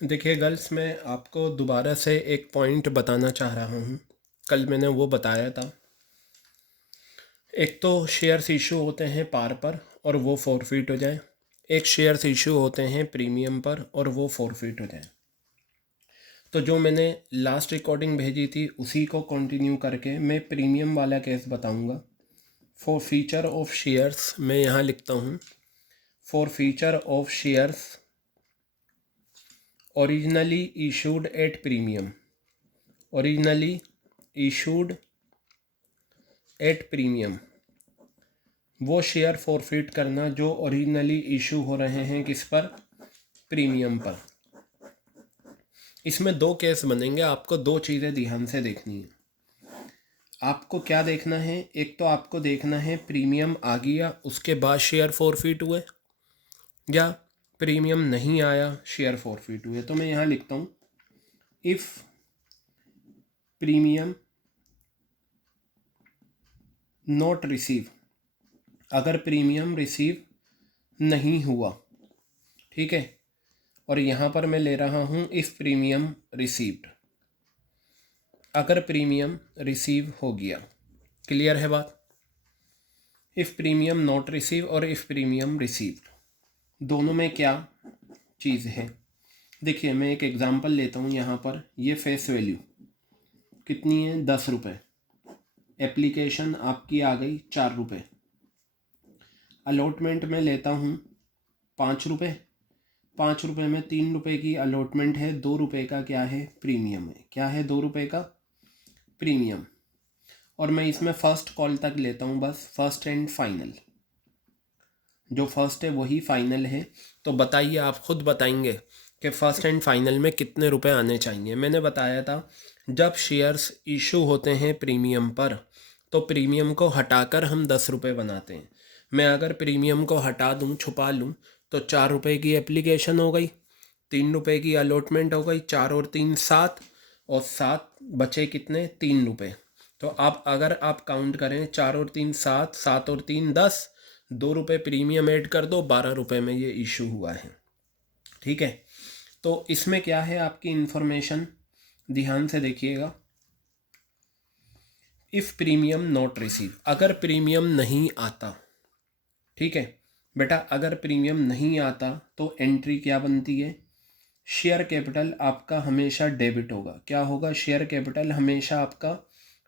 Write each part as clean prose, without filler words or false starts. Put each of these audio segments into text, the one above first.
देखिए गर्ल्स, मैं आपको दोबारा से एक पॉइंट बताना चाह रहा हूँ। कल मैंने वो बताया था। एक तो शेयर्स इशू होते हैं पार पर और वो फॉरफिट हो जाए। एक शेयर्स इशू होते हैं प्रीमियम पर और वो फॉरफिट हो जाए। तो जो मैंने लास्ट रिकॉर्डिंग भेजी थी उसी को कंटिन्यू करके मैं प्रीमियम वाला केस बताऊंगा। फॉर फीचर ऑफ शेयर्स मैं यहाँ लिखता हूँ, for feature of shares originally issued at premium, originally issued at premium, वो शेयर फॉरफिट करना जो ओरिजिनली इशू हो रहे हैं किस पर, प्रीमियम पर। इसमें दो केस बनेंगे, आपको दो चीज़ें ध्यान से देखनी है। आपको क्या देखना है, एक तो आपको देखना है प्रीमियम आ गया उसके बाद शेयर फॉरफिट हुए या प्रीमियम नहीं आया शेयर फॉरफिट हुए। तो मैं यहाँ लिखता हूँ, इफ़ प्रीमियम नॉट रिसीव, अगर प्रीमियम रिसीव नहीं हुआ, ठीक है। और यहाँ पर मैं ले रहा हूँ इफ़ प्रीमियम रिसीव्ड, अगर प्रीमियम रिसीव हो गया। क्लियर है बात? इफ़ प्रीमियम नॉट रिसीव और इफ़ प्रीमियम रिसीव्ड, दोनों में क्या चीज़ है। देखिए मैं एक एग्जांपल लेता हूँ यहाँ पर। ये फेस वैल्यू कितनी है, 10 रुपये। एप्लीकेशन आपकी आ गई 4 रुपये। अलॉटमेंट में लेता हूँ 5 रुपये। 5 रुपये में 3 रुपये की अलॉटमेंट है, 2 रुपये का क्या है, प्रीमियम है। क्या है, 2 रुपये का प्रीमियम। और मैं इसमें फ़र्स्ट कॉल तक लेता हूँ, बस फर्स्ट एंड फाइनल। जो फर्स्ट है वही फाइनल है। तो बताइए, आप खुद बताएंगे कि फर्स्ट एंड फाइनल में कितने रुपए आने चाहिए। मैंने बताया था जब शेयर्स इशू होते हैं प्रीमियम पर तो प्रीमियम को हटाकर हम 10 रुपये बनाते हैं। मैं अगर प्रीमियम को हटा दूं, छुपा लूं, तो 4 रुपये की एप्लीकेशन हो गई, 3 रुपये की अलॉटमेंट हो गई, 4 और 3 7, और 7 बचे कितने, 3 रुपये। तो आप अगर आप काउंट करें, 4 और 3 7, 7 और 3 10, 2 रुपये प्रीमियम ऐड कर दो, 12 रुपये में ये इशू हुआ है। ठीक है। तो इसमें क्या है आपकी इंफॉर्मेशन, ध्यान से देखिएगा। इफ़ प्रीमियम नॉट रिसीव, अगर प्रीमियम नहीं आता, ठीक है बेटा, अगर प्रीमियम नहीं आता तो एंट्री क्या बनती है, शेयर कैपिटल आपका हमेशा डेबिट होगा। क्या होगा, शेयर कैपिटल हमेशा आपका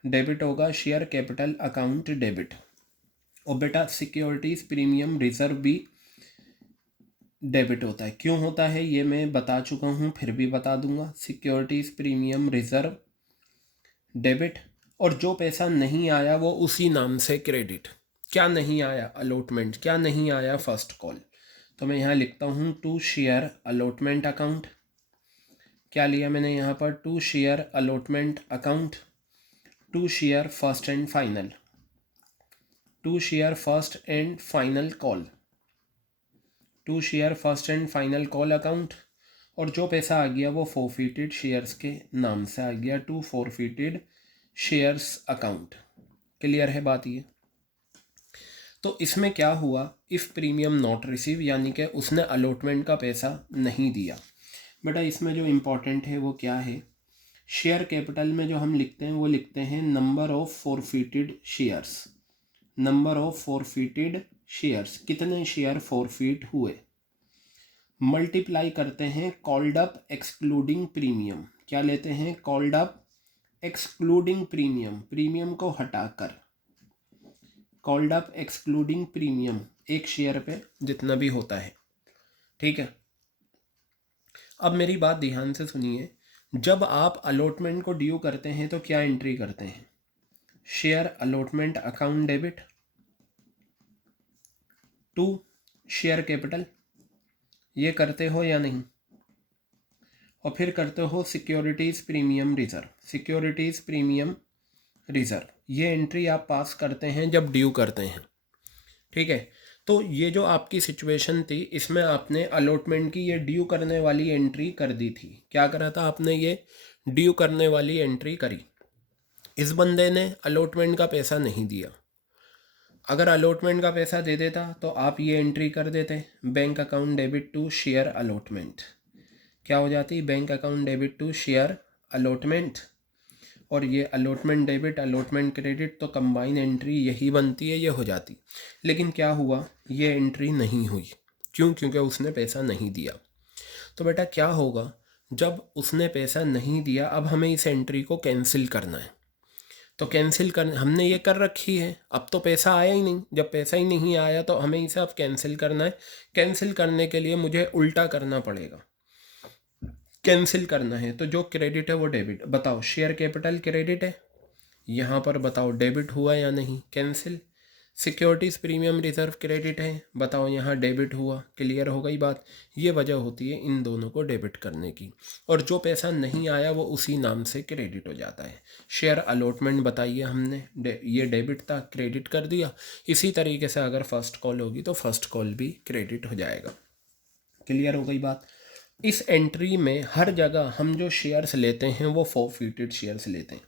डेबिट होगा, शेयर कैपिटल अकाउंट डेबिट। और बेटा सिक्योरिटीज़ प्रीमियम रिजर्व भी डेबिट होता है। क्यों होता है ये मैं बता चुका हूँ, फिर भी बता दूंगा। सिक्योरिटीज़ प्रीमियम रिजर्व डेबिट, और जो पैसा नहीं आया वो उसी नाम से क्रेडिट। क्या नहीं आया, अलॉटमेंट। क्या नहीं आया, फर्स्ट कॉल। तो मैं यहाँ लिखता हूँ टू शेयर अलॉटमेंट अकाउंट। क्या लिया मैंने यहाँ पर, to share allotment account, to share first and final, to share first and final call, to share first and final call account. और जो पैसा आ गया वो फॉरफिटेड शेयर्स के नाम से आ गया, to forfeited shares account. Clear है बात ये? तो इसमें क्या हुआ, इफ़ प्रीमियम नॉट रिसीव, यानी कि उसने अलॉटमेंट का पैसा नहीं दिया। बेटा इसमें जो इम्पोर्टेंट है वो क्या है, शेयर कैपिटल में जो हम लिखते हैं वो लिखते हैं number of forfeited shares. Number of forfeited shares, कितने शेयर फॉरफिट हुए, मल्टीप्लाई करते हैं कॉल्ड अप एक्सक्लूडिंग प्रीमियम। क्या लेते हैं, called up excluding premium, premium को हटाकर, कॉल्ड अप एक्सक्लूडिंग प्रीमियम, एक शेयर पे जितना भी होता है। ठीक है। अब मेरी बात ध्यान से सुनिए। जब आप अलॉटमेंट को ड्यू करते हैं तो क्या एंट्री करते हैं, share allotment account debit to share capital, ये करते हो या नहीं। और फिर करते हो securities premium reserve, securities premium reserve, ये एंट्री आप पास करते हैं जब ड्यू करते हैं। ठीक है। तो ये जो आपकी सिचुएशन थी, इसमें आपने अलॉटमेंट की ये ड्यू करने वाली एंट्री कर दी थी। क्या करा था आपने, ये ड्यू करने वाली एंट्री करी। इस बंदे ने अलॉटमेंट का पैसा नहीं दिया। अगर अलॉटमेंट का पैसा दे देता तो आप ये एंट्री कर देते, bank account debit to share allotment. क्या हो जाती है, bank account debit to share allotment, और ये अलॉटमेंट डेबिट अलॉटमेंट क्रेडिट तो कंबाइन एंट्री यही बनती है, ये हो जाती। लेकिन क्या हुआ, ये एंट्री नहीं हुई, क्यों, क्योंकि उसने पैसा नहीं दिया। तो बेटा क्या होगा, जब उसने पैसा नहीं दिया, अब हमें इस एंट्री को कैंसिल करना है। तो कैंसिल कर, हमने ये कर रखी है, अब तो पैसा आया ही नहीं, जब पैसा ही नहीं आया तो हमें इसे अब कैंसिल करना है। कैंसिल करने के लिए मुझे उल्टा करना पड़ेगा, कैंसिल करना है तो जो क्रेडिट है वो डेबिट। बताओ शेयर कैपिटल क्रेडिट है, यहाँ पर बताओ डेबिट हुआ या नहीं, cancel. Securities premium reserve credit है, बताओ यहाँ डेबिट हुआ, क्लियर हो गई बात। ये वजह होती है इन दोनों को डेबिट करने की, और जो पैसा नहीं आया वो उसी नाम से क्रेडिट हो जाता है। शेयर अलॉटमेंट बताइए हमने, ये डेबिट था, क्रेडिट कर दिया। इसी तरीके से अगर फर्स्ट कॉल होगी तो फर्स्ट कॉल भी क्रेडिट हो जाएगा, क्लियर हो गई बात। इस एंट्री में हर जगह हम जो शेयर्स लेते हैं वो फॉरफिटेड शेयर्स लेते हैं।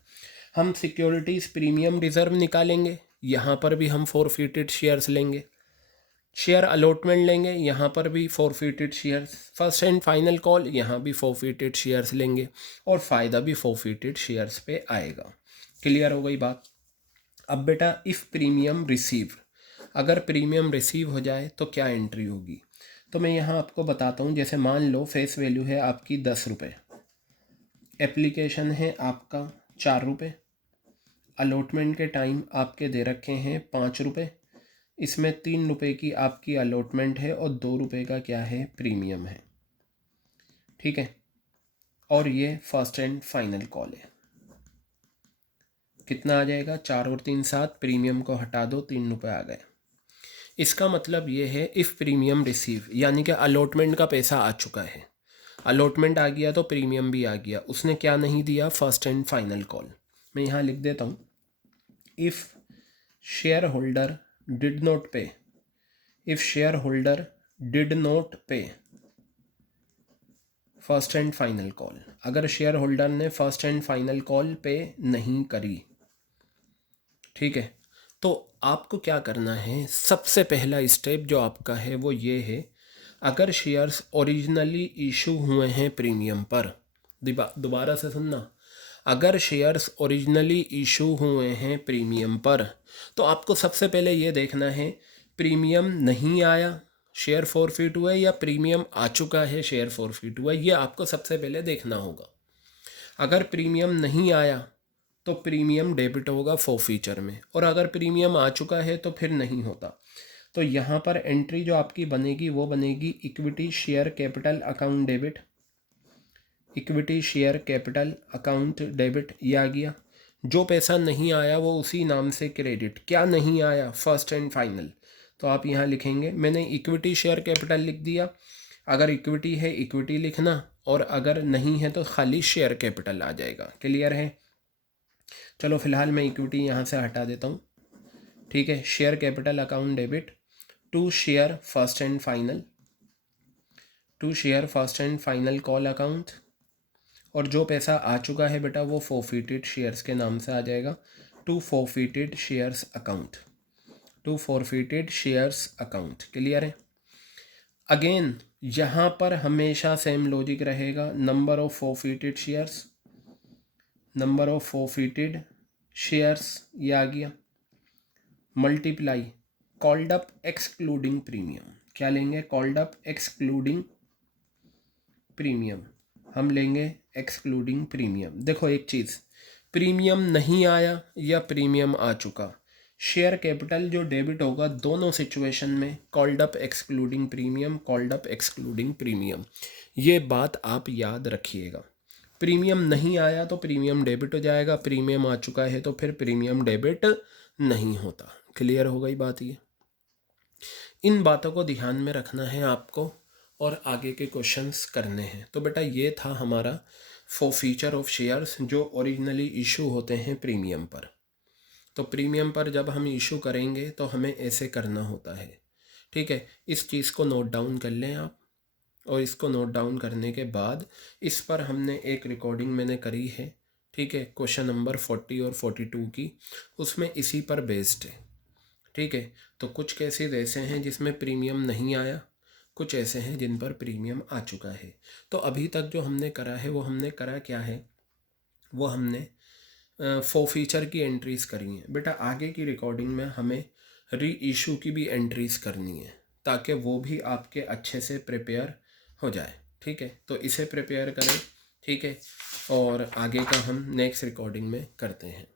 हम सिक्योरिटीज़ प्रीमियम रिजर्व निकालेंगे, यहाँ पर भी हम फॉरफिटेड शेयर्स लेंगे। शेयर अलॉटमेंट लेंगे, यहाँ पर भी forfeited shares. First and final call, यहाँ भी फॉरफिटेड शेयर्स लेंगे, और फ़ायदा भी फॉरफिटेड शेयर्स पे आएगा, क्लियर हो गई बात। अब बेटा इफ़ प्रीमियम रिसीव, अगर प्रीमियम रिसीव हो जाए तो क्या एंट्री होगी, तो मैं यहाँ आपको बताता हूँ। जैसे मान लो फेस वैल्यू है आपकी 10 रुपये, एप्लीकेशन है आपका 4 रुपये, अलॉटमेंट के टाइम आपके दे रखे हैं 5 रुपये, इसमें 3 रुपये की आपकी अलॉटमेंट है और 2 रुपये का क्या है, प्रीमियम है, ठीक है। और ये फर्स्ट एंड फाइनल कॉल है, कितना आ जाएगा, 4 और 3 7, प्रीमियम को हटा दो, 3 रुपये आ गए। इसका मतलब ये है इफ़ प्रीमियम रिसीव, यानी कि अलॉटमेंट का पैसा आ चुका है, अलॉटमेंट आ गया तो प्रीमियम भी आ गया, उसने क्या नहीं दिया, फर्स्ट एंड फाइनल कॉल। मैं यहाँ लिख देता हूँ, if share holder did not pay, if share holder did not pay first and final call, अगर शेयर होल्डर ने first and final call pay नहीं करी, ठीक है, तो आपको क्या करना है, सबसे पहला स्टेप जो आपका है वो ये है, अगर शेयर्स ओरिजिनली इशू हुए हैं प्रीमियम पर, दोबारा से सुनना, अगर शेयर्स ओरिजिनली इशू हुए हैं प्रीमियम पर, तो आपको सबसे पहले ये देखना है प्रीमियम नहीं आया, शेयर फॉरफिट हुआ है, या प्रीमियम आ चुका है, शेयर फॉरफिट हुआ है, ये आपको सबसे पहले देखना होगा। अगर प्रीमियम नहीं आया तो प्रीमियम डेबिट होगा फॉरफीचर में, और अगर प्रीमियम आ चुका है तो फिर नहीं होता। तो यहाँ पर एंट्री जो आपकी बनेगी वो बनेगी equity share capital account debit, equity share capital account debit, ये आ गया। जो पैसा नहीं आया वो उसी नाम से क्रेडिट, क्या नहीं आया, फर्स्ट एंड फाइनल, तो आप यहाँ लिखेंगे, मैंने इक्विटी शेयर कैपिटल लिख दिया, अगर इक्विटी है इक्विटी लिखना, और अगर नहीं है तो खाली शेयर कैपिटल आ जाएगा, क्लियर है। चलो फिलहाल मैं इक्विटी यहाँ से हटा देता हूँ, ठीक है। Share capital account debit to share first and final, to share first and final call account, और जो पैसा आ चुका है बेटा वो फॉरफिटेड शेयर्स के नाम से आ जाएगा, to forfeited shares account, to forfeited shares account, clear है। अगेन यहाँ पर हमेशा सेम लॉजिक रहेगा, number of forfeited shares, number of forfeited shares, ये आ गया, multiply called up excluding premium, क्या लेंगे, कॉल्ड अप एक्सक्लूडिंग प्रीमियम, हम लेंगे एक्सक्लूडिंग प्रीमियम। देखो एक चीज़, प्रीमियम नहीं आया या प्रीमियम आ चुका, शेयर कैपिटल जो डेबिट होगा दोनों सिचुएशन में called up excluding premium, called up excluding premium, ये बात आप याद रखिएगा। प्रीमियम नहीं आया तो प्रीमियम डेबिट हो जाएगा, प्रीमियम आ चुका है तो फिर प्रीमियम डेबिट नहीं होता, क्लियर हो गई बात। ये इन बातों को ध्यान में रखना है आपको, और आगे के क्वेश्चंस करने हैं। तो बेटा ये था हमारा फॉरफीचर ऑफ शेयर्स जो ओरिजिनली इशू होते हैं प्रीमियम पर। तो प्रीमियम पर जब हम इशू करेंगे तो हमें ऐसे करना होता है, ठीक है। इस चीज़ को नोट डाउन कर लें आप, और इसको नोट डाउन करने के बाद इस पर हमने एक रिकॉर्डिंग मैंने करी है, ठीक है, क्वेश्चन नंबर 40 और 42 की, उसमें इसी पर बेस्ड है, ठीक है। तो कुछ केसेस ऐसे हैं जिसमें प्रीमियम नहीं आया, कुछ ऐसे हैं जिन पर प्रीमियम आ चुका है। तो अभी तक जो हमने करा है वो हमने करा क्या है, वो हमने फीचर की एंट्रीज़ करी हैं। बेटा आगे की रिकॉर्डिंग में हमें री इशू की भी एंट्रीज़ करनी है ताकि वो भी आपके अच्छे से प्रिपेयर हो जाए। ठीक है, तो इसे प्रिपेयर करें। ठीक है, और आगे का हम नेक्स्ट रिकॉर्डिंग में करते हैं।